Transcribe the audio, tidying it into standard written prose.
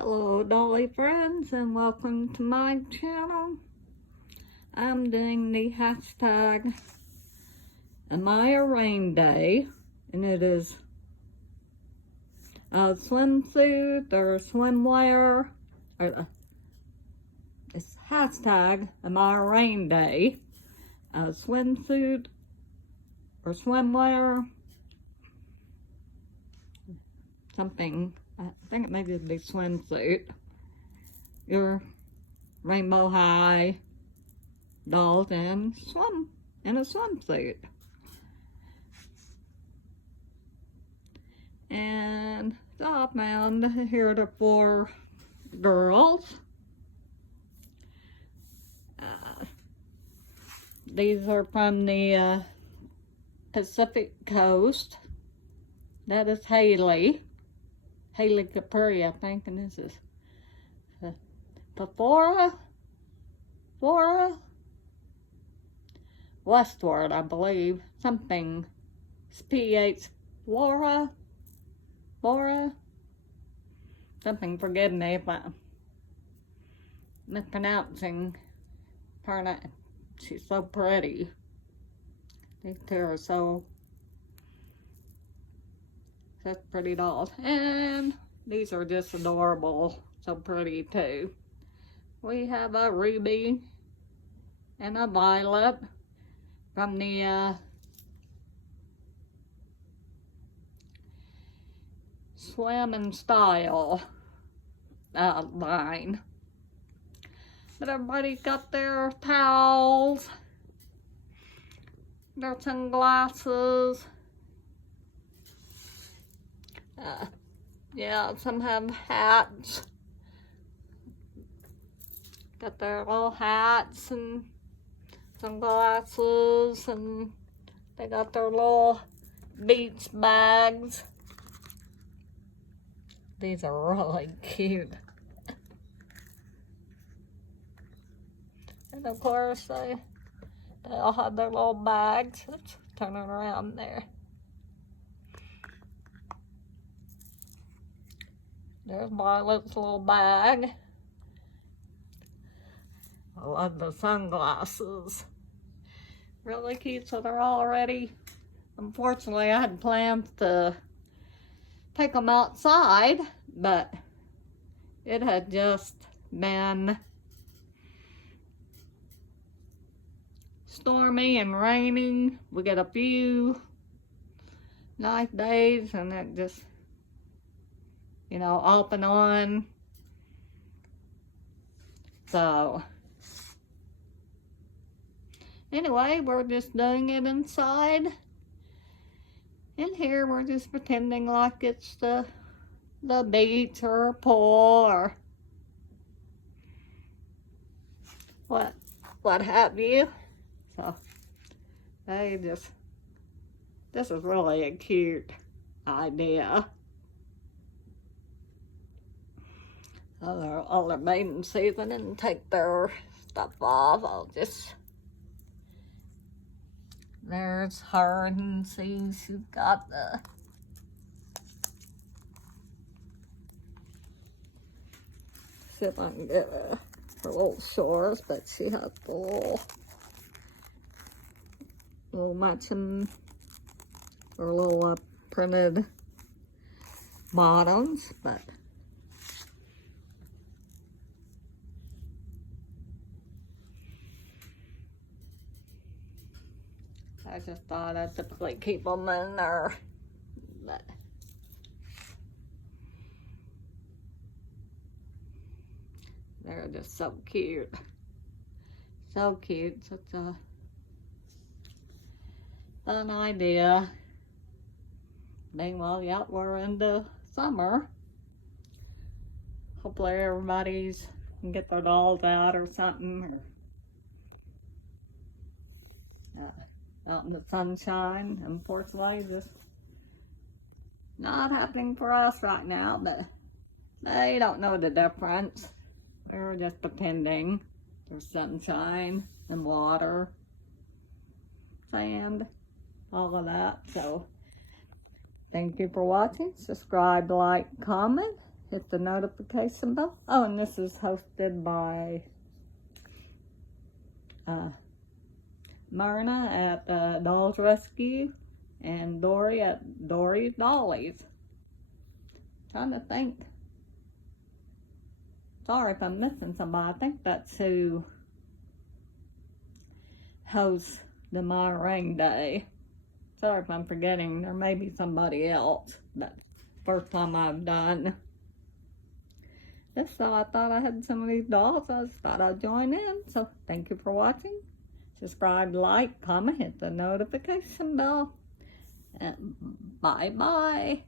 Hello Dolly friends, and welcome to my channel. I'm doing the hashtag Am I a Rain Day, and it is a swimsuit or swimwear, or it's hashtag Am I a Rain Day, a swimsuit or swimwear, something. I think it maybe it'd be swimsuit. Your rainbow high dolls and swim in a swimsuit. And so I found here the 4 girls. These are from the Pacific Coast. That is Haley Capri, I think, and this is Fora Westward, I believe. Something. It's PH Fora. Something, forgive me if I'm mispronouncing her. She's so pretty. These two are so such pretty dolls. And these are just adorable. So pretty too. We have a Ruby and a Violet from the Swim and Style line. But everybody's got their towels, their sunglasses. Yeah, some have hats. Got their little hats and sunglasses, and they got their little beach bags. These are really cute. And of course, they all have their little bags. Let's turn it around there. There's Violet's little bag. I love the sunglasses. Really cute, so they're all ready. Unfortunately, I had plans to take them outside, but it had just been stormy and raining. We get a few nice days, and it just, you know, off and on. So anyway, we're just doing it inside. In here, we're just pretending like it's the beach or a pool or what have you. So this is really a cute idea. So they're all their maiden season and take their stuff off. I'll just, there's her, and see she's got the see if I can get her little shorts, but she has the little matching or little printed bottoms, but I just thought I'd typically keep them in there, but they're just so cute. So cute. Such a fun idea. Meanwhile, yeah, we're into summer. Hopefully everybody's can get their dolls out or something, or out in the sunshine. Unfortunately, just not happening for us right now, but they don't know the difference. They're just pretending. There's sunshine and water, sand, all of that. So thank you for watching. Subscribe, like, comment, hit the notification bell. Oh, and this is hosted by Marna at DollsRescued and Dorie at DoriesDollies. Trying to think. Sorry if I'm missing somebody. I think that's who hosts the My Ring Day. Sorry if I'm forgetting. There may be somebody else. That's the first time I've done this, so I thought I had some of these dolls. So I just thought I'd join in. So thank you for watching. Subscribe, like, comment, hit the notification bell. And bye-bye.